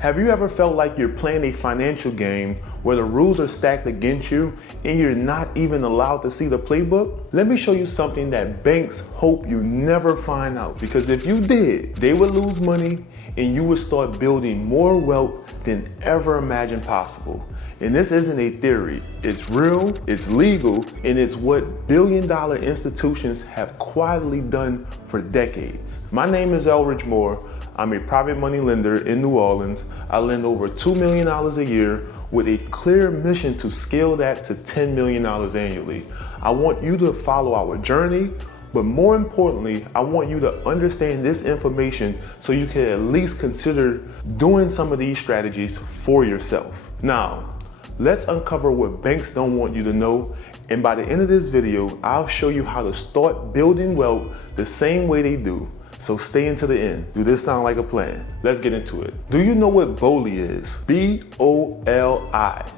Have you ever felt like you're playing a financial game where the rules are stacked against you and you're not even allowed to see the playbook? Let me show you something that banks hope you never find out, because if you did, they would lose money and you would start building more wealth than ever imagined possible. And this isn't a theory, it's real, it's legal, and it's what billion-dollar institutions have quietly done for decades. My name is Elridge Moore. I'm a private money lender in New Orleans. I lend over $2 million a year with a clear mission to scale that to $10 million annually. I want you to follow our journey, but more importantly, I want you to understand this information so you can at least consider doing some of these strategies for yourself. Now, let's uncover what banks don't want you to know, and by the end of this video, I'll show you how to start building wealth the same way they do. So stay until the end. Do this sound like a plan? Let's get into it. Do you know what BOLI is? B-O-L-I.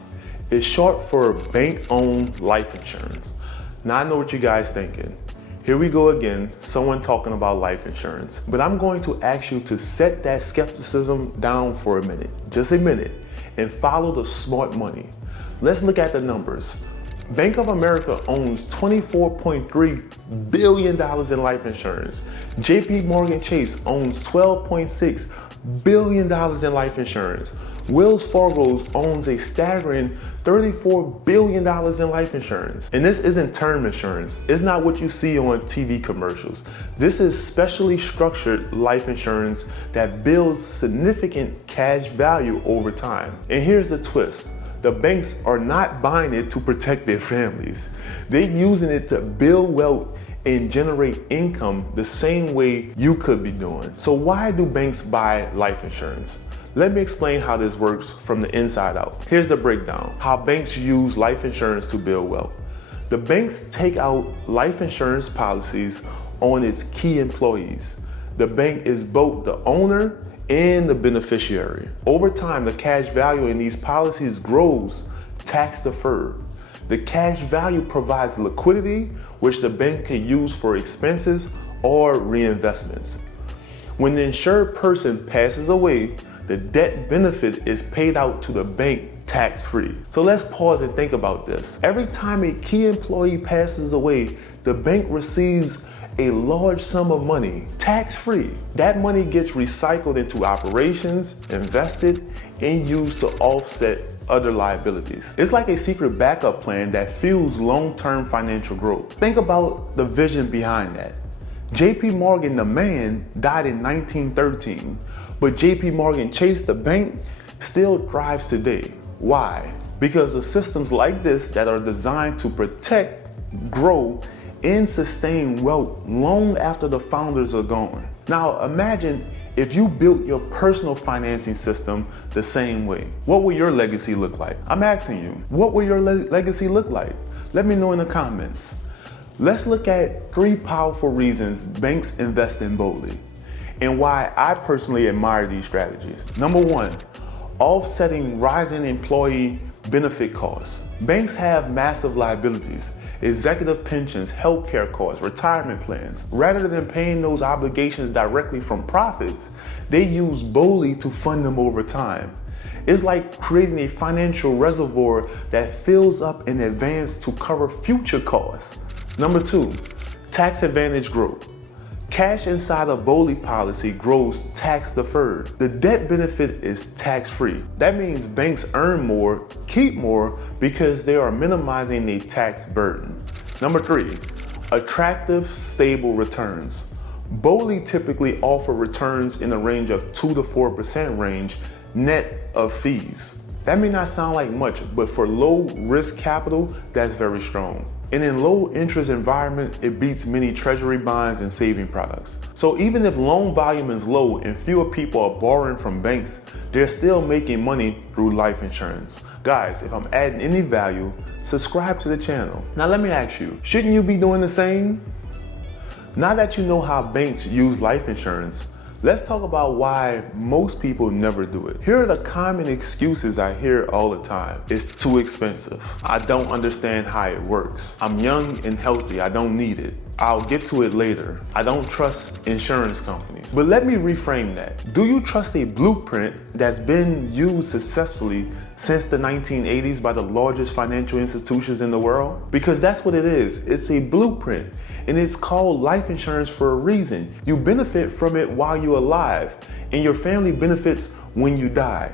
It's short for bank-owned life insurance. Now I know what you guys thinking. Here we go again, someone talking about life insurance. But I'm going to ask you to set that skepticism down for a minute, just a minute, and follow the smart money. Let's look at the numbers. Bank of America owns $24.3 billion in life insurance. JP Morgan Chase owns $12.6 billion in life insurance. Wells Fargo owns a staggering $34 billion in life insurance. And this isn't term insurance. It's not what you see on TV commercials. This is specially structured life insurance that builds significant cash value over time. And here's the twist. The banks are not buying it to protect their families. They're using it to build wealth and generate income the same way you could be doing. So why do banks buy life insurance? Let me explain how this works from the inside out. Here's the breakdown. How banks use life insurance to build wealth. The banks take out life insurance policies on its key employees. The bank is both the owner and the beneficiary. Over time, the cash value in these policies grows tax deferred. The cash value provides liquidity, which the bank can use for expenses or reinvestments. When the insured person passes away, the death benefit is paid out to the bank tax-free. So let's pause and think about this. Every time a key employee passes away, the bank receives a large sum of money, tax-free. That money gets recycled into operations, invested, and used to offset other liabilities. It's like a secret backup plan that fuels long-term financial growth. Think about the vision behind that. JP Morgan, the man, died in 1913, but JP Morgan Chase, the bank, still thrives today. Why? Because of systems like this that are designed to protect, grow, and sustain wealth long after the founders are gone. Now imagine if you built your personal financing system the same way. What will your legacy look like? I'm asking you, what will your legacy look like? Let me know in the comments. Let's look at 3 powerful reasons banks invest in BOLI and why I personally admire these strategies. Number 1, offsetting rising employee benefit costs. Banks have massive liabilities, executive pensions, healthcare costs, retirement plans. Rather than paying those obligations directly from profits, they use BOLI to fund them over time. It's like creating a financial reservoir that fills up in advance to cover future costs. Number 2, tax advantage growth. Cash inside a BOLI policy grows tax deferred. The debt benefit is tax free. That means banks earn more, keep more, because they are minimizing the tax burden. Number 3, attractive, stable returns. BOLI typically offer returns in the range of 2 to 4% range net of fees. That may not sound like much, but for low risk capital, that's very strong. And in low interest environment, it beats many treasury bonds and saving products. So even if loan volume is low and fewer people are borrowing from banks, they're still making money through life insurance. Guys, if I'm adding any value, subscribe to the channel. Now let me ask you, shouldn't you be doing the same? Now that you know how banks use life insurance, let's talk about why most people never do it. Here are the common excuses I hear all the time. It's too expensive. I don't understand how it works. I'm young and healthy. I don't need it. I'll get to it later. I don't trust insurance companies. But let me reframe that. Do you trust a blueprint that's been used successfully since the 1980s by the largest financial institutions in the world? Because that's what it is. It's a blueprint, and it's called life insurance for a reason. You benefit from it while you're alive, and your family benefits when you die.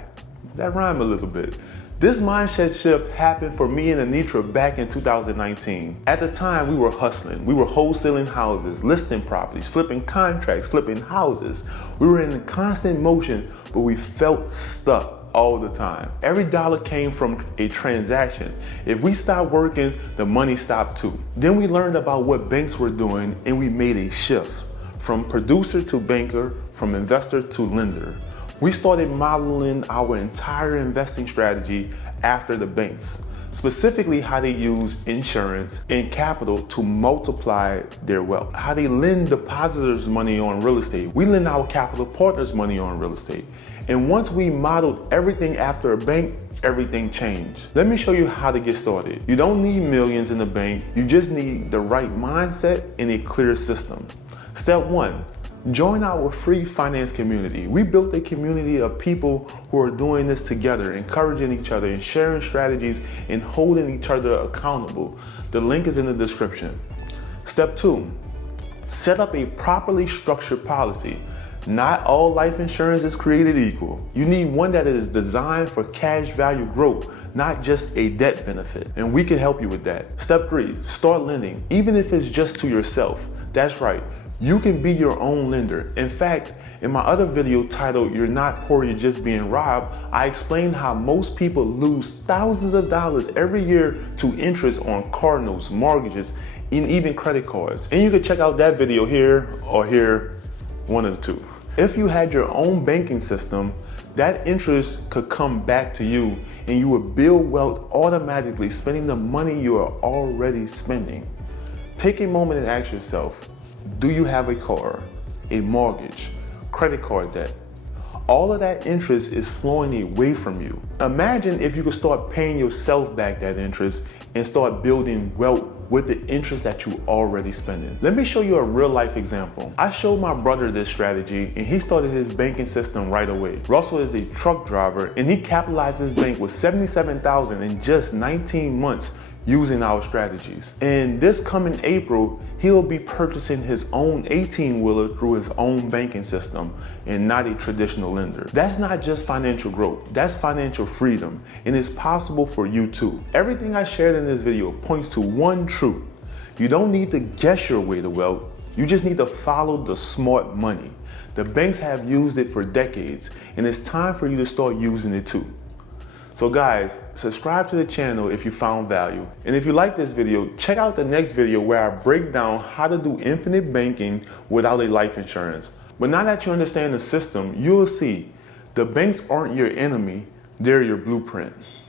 That rhymed a little bit. This mindset shift happened for me and Anitra back in 2019. At the time, we were hustling. We were wholesaling houses, listing properties, flipping contracts, flipping houses. We were in constant motion, but we felt stuck all the time. Every dollar came from a transaction. If we stopped working, the money stopped too. Then we learned about what banks were doing, and we made a shift from producer to banker, from investor to lender. We started modeling our entire investing strategy after the banks, specifically how they use insurance and capital to multiply their wealth, how they lend depositors money on real estate. We lend our capital partners money on real estate. And once we modeled everything after a bank, everything changed. Let me show you how to get started. You don't need millions in the bank. You just need the right mindset and a clear system. Step 1. Join our free finance community. We built a community of people who are doing this together, encouraging each other and sharing strategies and holding each other accountable. The link is in the description. Step 2, set up a properly structured policy. Not all life insurance is created equal. You need one that is designed for cash value growth, not just a debt benefit. And we can help you with that. Step 3, start lending, even if it's just to yourself. That's right. You can be your own lender. In fact, in my other video titled, "You're Not Poor, You're Just Being Robbed," I explained how most people lose thousands of dollars every year to interest on car notes, mortgages, and even credit cards. And you can check out that video here or here, one of the two. If you had your own banking system, that interest could come back to you and you would build wealth automatically, spending the money you are already spending. Take a moment and ask yourself, do you have a car, a mortgage, credit card debt? All of that interest is flowing away from you. Imagine if you could start paying yourself back that interest and start building wealth with the interest that you already spending. Let me show you a real life example. I showed my brother this strategy and he started his banking system right away. Russell is a truck driver and he capitalized his bank with $77,000 in just 19 months using our strategies. And this coming April, he'll be purchasing his own 18-wheeler through his own banking system and not a traditional lender. That's not just financial growth, that's financial freedom, and it's possible for you too. Everything I shared in this video points to one truth. You don't need to guess your way to wealth, you just need to follow the smart money. The banks have used it for decades, and it's time for you to start using it too. So guys, subscribe to the channel if you found value. And if you like this video, check out the next video where I break down how to do infinite banking without a life insurance. But now that you understand the system, you'll see the banks aren't your enemy, they're your blueprint.